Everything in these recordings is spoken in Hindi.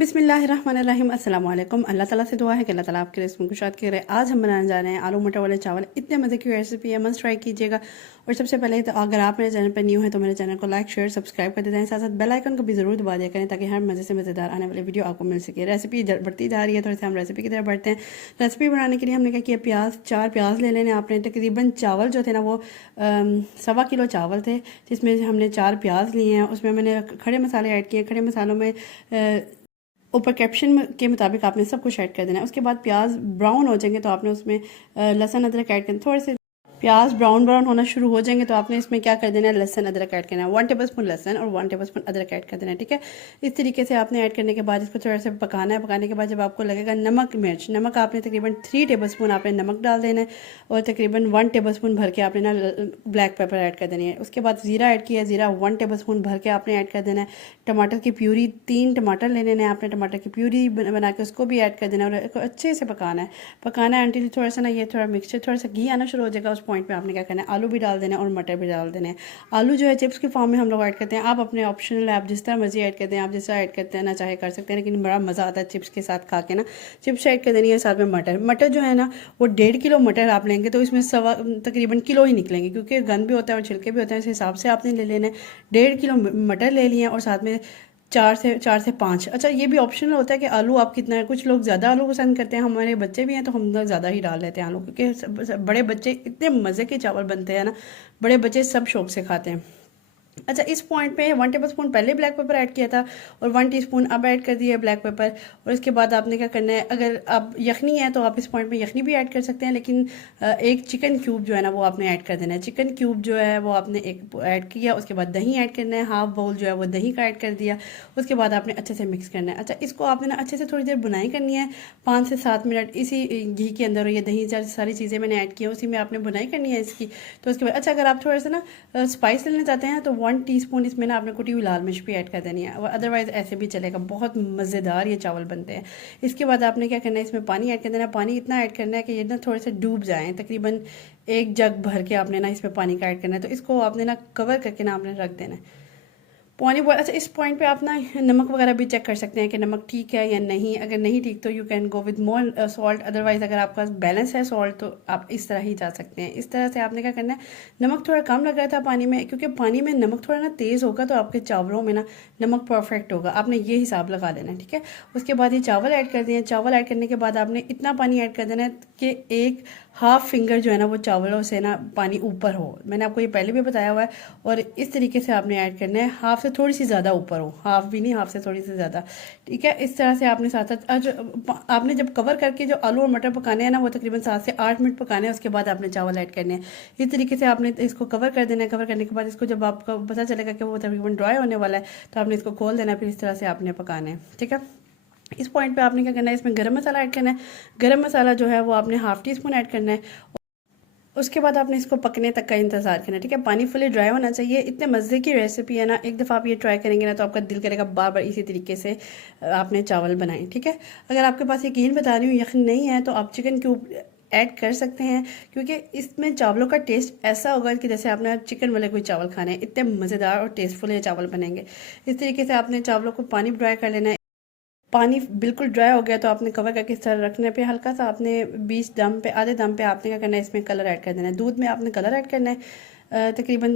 बिस्मिल्लाहिर्रहमानिर्रहीम अस्सलाम वालेकुम। अल्लाह ताला से दुआ है कि अल्लाह ताला आपके रिज़्क़ में कुशाद करे। आज हम बनाने जा रहे हैं आलू मटर वाले चावल। इतने मज़े की रेसिपी है, मस्ट ट्राई कीजिएगा। और सबसे पहले तो अगर आप मेरे चैनल पर न्यू हैं तो मेरे चैनल को लाइक शेयर सब्सक्राइब कर देते हैं, साथ साथ बेल आइकन को भी ज़रूर दबा दिया करें ताकि हर मज़े से मज़ेदार आने वाली वीडियो आपको मिल सके। रेसिपी बढ़ती जा रही है, थोड़े से हम रेसिपी की तरफ बढ़ते हैं। रेसिपी बनाने के लिए हमने क्या किया, चार प्याज ले लेने आपने। तकरीबन चावल जो थे ना वो 1.25 किलो चावल थे, जिसमें हमने 4 प्याज लिए हैं। उसमें मैंने खड़े मसाले ऐड किए। खड़े मसालों में ऊपर कैप्शन के मुताबिक आपने सब कुछ ऐड कर देना है। उसके बाद प्याज ब्राउन हो जाएंगे तो आपने उसमें लहसुन अदरक ऐड करना। थोड़े से प्याज ब्राउन होना शुरू हो जाएंगे तो आपने इसमें क्या कर देना है, लहसुन अदरक ऐड करना है। 1 टेबलस्पून लहसुन और 1 टेबलस्पून अदरक ऐड कर देना है, ठीक है। इस तरीके से आपने ऐड करने के बाद इसको थोड़ा सा पकाना है। पकाने के बाद जब आपको लगेगा नमक आपने तकरीबन 3 टेबलस्पून आपने नमक डाल देना है और तकरीबन 1 टेबलस्पून भर के आपने ना ब्लैक पेपर ऐड कर देनी है। उसके बाद ज़ीरा ऐड किया, ज़ीरा 1 टेबलस्पून भर के आपने ऐड कर देना है। टमाटर की प्यूरी 3 टमाटर ले लेने हैं आपने, टमाटर की प्यूरी बना के उसको भी ऐड कर देना है और अच्छे से पकाना है अंटिल थोड़ा सा ना ये थोड़ा मिक्सचर थोड़ा सा घी आना शुरू हो जाएगा। उस पॉइंट पे आपने क्या करना है, आलू भी डाल देना है और मटर भी डाल देना है। आलू जो है चिप्स के फॉर्म में हम लोग ऐड करते हैं। आप अपने ऑप्शनल है, आप जिस तरह मर्जी ऐड करते हैं, आप जिस तरह ऐड करते हैं ना चाहे कर सकते हैं, लेकिन बड़ा मज़ा आता है चिप्स के साथ खा के ना। चिप्स ऐड कर देनी है, साथ में मटर जो है ना वो 1.5 किलो मटर आप लेंगे तो इसमें तकरीबन किलो ही निकलेंगे, क्योंकि गंद भी होता है और छिलके भी होते हैं। इस हिसाब से आपने ले लेना है। 1.5 किलो मटर ले लिए और साथ में 4 से 5। अच्छा, ये भी ऑप्शनल होता है कि आलू आप कितना है। कुछ लोग ज़्यादा आलू पसंद करते हैं, हमारे बच्चे भी हैं तो हम लोग ज़्यादा ही डाल लेते हैं आलू, क्योंकि बड़े बच्चे इतने मज़े के चावल बनते हैं ना, बड़े बच्चे सब शौक से खाते हैं। अच्छा, इस पॉइंट पे 1 टेबलस्पून पहले ब्लैक पेपर ऐड किया था और 1 टीस्पून अब ऐड कर दिया है ब्लैक पेपर। और इसके बाद आपने क्या करना है, अगर आप यखनी है तो आप इस पॉइंट पे यखनी भी ऐड कर सकते हैं, लेकिन एक चिकन क्यूब जो है ना वो आपने ऐड कर देना है। चिकन क्यूब जो है वो आपने एक ऐड किया। उसके बाद दही ऐड करना है, हाफ बाउल जो है वो दही का ऐड कर दिया। उसके बाद आपने अच्छे से मिक्स करना है। अच्छा, इसको आपने ना अच्छे से थोड़ी देर बुनाई करनी है, 5 से 7 मिनट इसी घी के अंदर। और ये दही सारी चीज़ें मैंने ऐड की है, उसी में आपने बुनाई करनी है इसकी। तो उसके बाद अच्छा, अगर आप थोड़ा सा ना स्पाइस लेना चाहते हैं तो 1 टीस्पून इसमें ना आपने कुटी हुई लाल मिर्च भी ऐड कर देनी है, अदरवाइज ऐसे भी चलेगा। बहुत मज़ेदार ये चावल बनते हैं। इसके बाद आपने क्या करना है, इसमें पानी ऐड कर देना है। पानी इतना ऐड करना है कि ये ना थोड़े से डूब जाएं, तकरीबन 1 जग भर के आपने ना इसमें पानी का ऐड करना है। तो इसको आपने ना कवर करके ना आपने रख देना है पौनी बॉयल। अच्छा, इस पॉइंट पे आप ना नमक वगैरह भी चेक कर सकते हैं कि नमक ठीक है या नहीं। अगर नहीं ठीक तो you can go with more salt, otherwise अगर आपका बैलेंस है सॉल्ट तो आप इस तरह ही जा सकते हैं। इस तरह से आपने क्या करना है, नमक थोड़ा कम लग रहा था पानी में, क्योंकि पानी में नमक थोड़ा ना तेज़ होगा तो आपके चावलों में ना नमक परफेक्ट होगा। आपने ये हिसाब लगा लेना है, ठीक है। उसके बाद ये चावल ऐड कर दिए। चावल ऐड करने के बाद आपने इतना पानी ऐड कर देना है कि एक हाफ फिंगर जो है ना वो चावलों से ना पानी ऊपर हो। मैंने आपको ये पहले भी बताया हुआ है। और इस तरीके से आपने ऐड करना है, हाफ से थोड़ी सी ज़्यादा ऊपर हो, हाफ भी नहीं, हाफ से थोड़ी सी ज़्यादा, ठीक है। इस तरह से आपने साथ साथ आपने जब कवर करके जो आलू और मटर पकाने हैं ना वो तकरीबन 7 से 8 मिनट पकाने हैं। उसके बाद आपने चावल ऐड करने हैं। इस तरीके से आपने इसको कवर कर देना है। कवर करने के बाद इसको जब आपको पता चलेगा कि वो तकरीबन ड्राई होने वाला है तो आपने इसको खोल देना है। फिर इस तरह से आपने पकाना है, ठीक है। इस पॉइंट पे आपने क्या करना है, इसमें गरम मसाला ऐड करना है। गरम मसाला जो है वो आपने हाफ टी स्पून ऐड करना है। उसके बाद आपने इसको पकने तक का इंतज़ार करना है, ठीक है। पानी फुली ड्राई होना चाहिए। इतने मज़े की रेसिपी है ना, एक दफ़ा आप ये ट्राई करेंगे ना तो आपका दिल करेगा बार बार इसी तरीके से आपने चावल बनाएं, ठीक है। अगर आपके पास यकीन बता रही हूँ यकीन नहीं है तो आप चिकन क्यूब ऐड कर सकते हैं, क्योंकि इसमें चावलों का टेस्ट ऐसा होगा कि जैसे आपने चिकन वाले कोई चावल खाने हैं। इतने मज़ेदार और टेस्टफुल ये चावल बनेंगे। इस तरीके से आपने चावलों को पानी ड्राई कर लेना है। पानी बिल्कुल ड्राई हो गया तो आपने कवर करके इस तरह रखने पे हल्का सा आपने बीच दम पे आधे दम पे आपने क्या करना है, इसमें कलर ऐड कर देना है। दूध में आपने कलर ऐड करना है। तकरीबन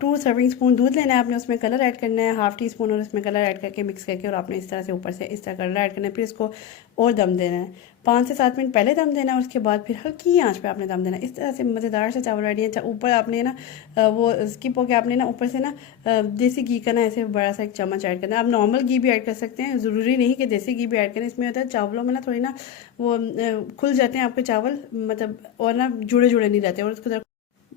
2 सर्विंग स्पून दूध लेना है आपने, उसमें कलर ऐड करना है हाफ टी स्पून, और उसमें कलर ऐड करके मिक्स करके और आपने इस तरह से ऊपर से इस तरह कलर ऐड करना है। फिर इसको और दम देना है, 5 से 7 मिनट पहले दम देना है। उसके बाद फिर हल्की आंच पे आपने दम देना है। इस तरह से मज़ेदार से चावल रेडी है। ऊपर आपने ना वो स्किप हो गया, आपने ना ऊपर से ना देसी घी का ना ऐसे बड़ा सा एक चम्मच ऐड करना है। आप नॉर्मल घी भी ऐड कर सकते हैं, ज़रूरी नहीं कि देसी घी भी ऐड करें। इसमें होता है चावलों में ना थोड़ी ना वो खुल जाते हैं आपके चावल, मतलब और ना जुड़े जुड़े नहीं रहते। और उसको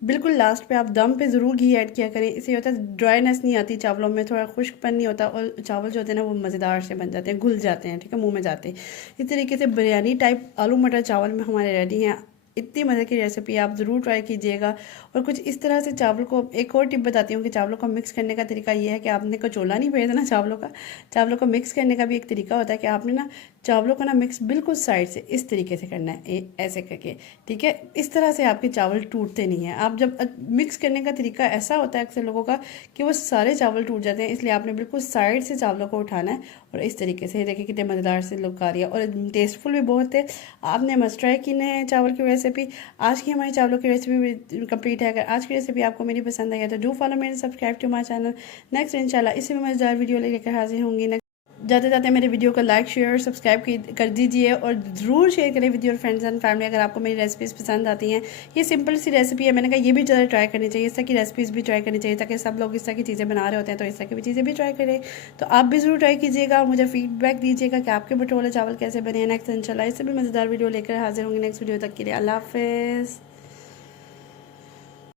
बिल्कुल लास्ट पे आप दम पे ज़रूर घी ऐड किया करें। इससे होता है ड्राईनेस नहीं आती चावलों में, थोड़ा खुश्कपन नहीं होता और चावल जो होते हैं ना वो मज़ेदार से बन जाते हैं, घुल जाते हैं, ठीक है, मुंह में जाते हैं। इस तरीके से बिरयानी टाइप आलू मटर चावल में हमारे रेडी हैं। इतनी मज़े की रेसिपी आप ज़रूर ट्राई कीजिएगा। और कुछ इस तरह से चावल को एक और टिप बताती हूँ कि चावलों को मिक्स करने का तरीका ये है कि आपने कचोला नहीं भेजना चावलों का। चावलों को मिक्स करने का भी एक तरीका होता है कि आपने ना चावलों को ना मिक्स बिल्कुल साइड से इस तरीके से करना है, ऐसे करके, ठीक है। इस तरह से आपके चावल टूटते नहीं हैं। आप जब मिक्स करने का तरीका ऐसा होता है अक्सर लोगों का कि वो सारे चावल टूट जाते हैं, इसलिए आपने बिल्कुल साइड से चावलों को उठाना है और इस तरीके से देखिए कितने मज़ेदार से लुक आ रही है और टेस्टफुल भी बहुत है। आपने मस्ट ट्राई की है चावल की रेसिपी। आज की हमारी चावलों की रेसिपी कंप्लीट है। अगर आज की रेसिपी आपको मेरी पसंद आई है तो डू फॉलो मेरे, subscribe to my channel. Next इंशाल्लाह इसी में मज़ेदार वीडियो लेकर हाजिर होंगी। जाते जाते मेरे वीडियो को लाइक शेयर और सब्सक्राइब कर दीजिए और ज़रूर शेयर करें with your friends and family अगर आपको मेरी रेसिपीज़ पसंद आती हैं। ये सिंपल सी रेसिपी है, मैंने कहा ये भी ज़रा ट्राई करनी चाहिए, इस तरह की रेसिपीज़ भी ट्राई करनी चाहिए ताकि सब लोग इस तरह की चीज़ें बना रहे होते हैं तो इस तरह की भी चीज़ें भी ट्राई करें। तो आप भी ज़रूर ट्राई कीजिएगा और मुझे फीडबैक दीजिएगा कि आपके बटोले चावल कैसे बने हैं। नेक्स्ट इंशाल्लाह इससे भी मज़ेदार वीडियो लेकर हाजिर होंगे नेक्स्ट वीडियो तक के लिए। अल्लाह हाफ़िज़।